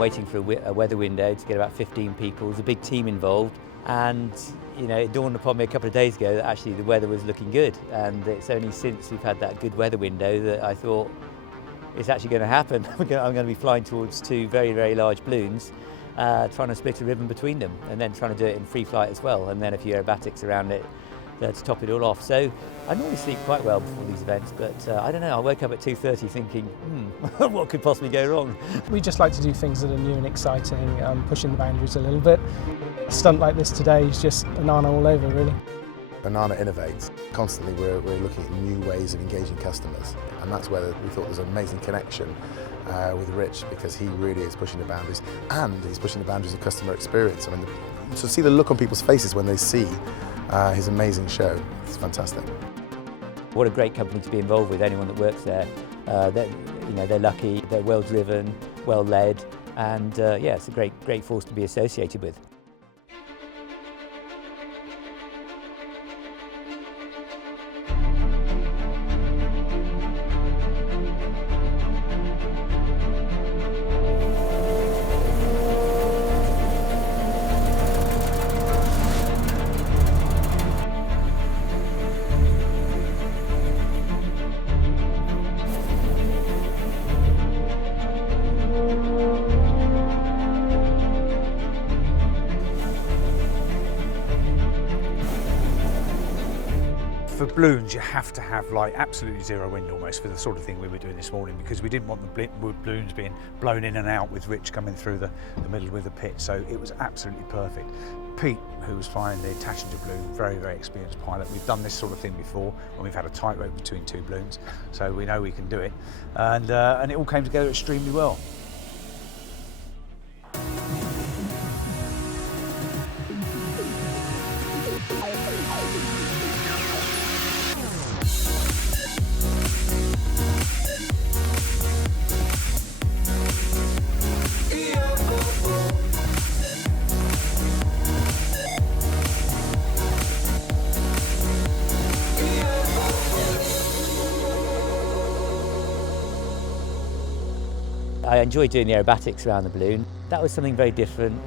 waiting for a weather window to get about 15 people. There's a big team involved, and you know, it dawned upon me a couple of days ago that actually the weather was looking good, and it's only since we've had that good weather window that I thought it's actually going to happen. I'm going to be flying towards two very, very large balloons, trying to split a ribbon between them, and then trying to do it in free flight as well, and then a few aerobatics around it to top it all off. So I normally sleep quite well before these events, but I don't know, I woke up at 2:30 thinking, what could possibly go wrong? We just like to do things that are new and exciting, pushing the boundaries a little bit. A stunt like this today is just Anana all over, really. Anana innovates. Constantly we're looking at new ways of engaging customers, and that's where we thought there's an amazing connection with Rich, because he really is pushing the boundaries, and he's pushing the boundaries of customer experience. I mean, to see the look on people's faces when they see his amazing show, it's fantastic. What a great company to be involved with. Anyone that works there, they're lucky, they're well driven, well led, and yeah, it's a great force to be associated with. For balloons, you have to have like absolutely zero wind almost for the sort of thing we were doing this morning, because we didn't want the balloons being blown in and out with Rich coming through the middle with the pit, so it was absolutely perfect. Pete, who was flying the passenger balloon, very, very experienced pilot. We've done this sort of thing before when we've had a tightrope between two balloons, so we know we can do it, and it all came together extremely well. I enjoyed doing the aerobatics around the balloon. That was something very different.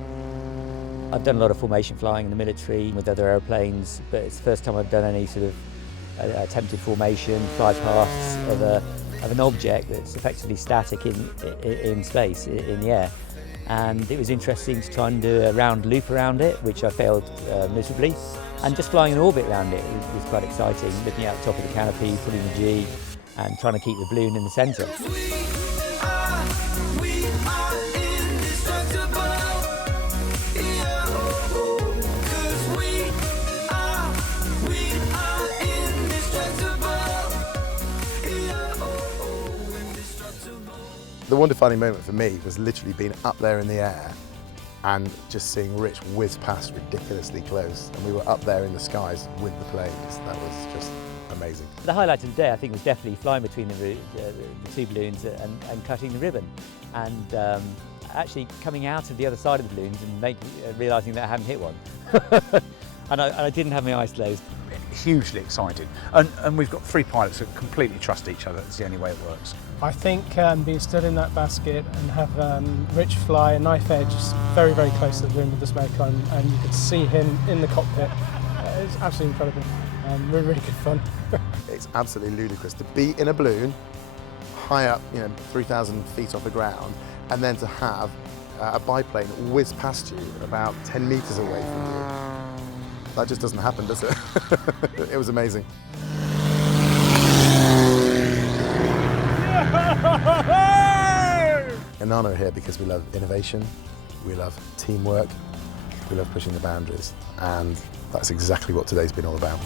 I've done a lot of formation flying in the military with other aeroplanes, but it's the first time I've done any sort of attempted formation, fly paths of an object that's effectively static in space, in the air. And it was interesting to try and do a round loop around it, which I failed miserably. And just flying an orbit around it was quite exciting, looking out the top of the canopy, putting the G, and trying to keep the balloon in the centre. The one defining moment for me was literally being up there in the air and just seeing Rich whiz past ridiculously close, and we were up there in the skies with the planes. That was just amazing. The highlight of the day, I think, was definitely flying between the two balloons and cutting the ribbon, and actually coming out of the other side of the balloons and realising that I hadn't hit one. and I didn't have my eyes closed. Hugely excited, and we've got three pilots that completely trust each other. That's the only way it works. I think being stood in that basket and have Rich fly a knife edge very, very close to the balloon with the smoke on, and you could see him in the cockpit. It's absolutely incredible. Really, really good fun. It's absolutely ludicrous to be in a balloon high up, 3,000 feet off the ground, and then to have a biplane whiz past you about 10 metres away from you. That just doesn't happen, does it? It was amazing. Anana are here because we love innovation, we love teamwork, we love pushing the boundaries, and that's exactly what today's been all about.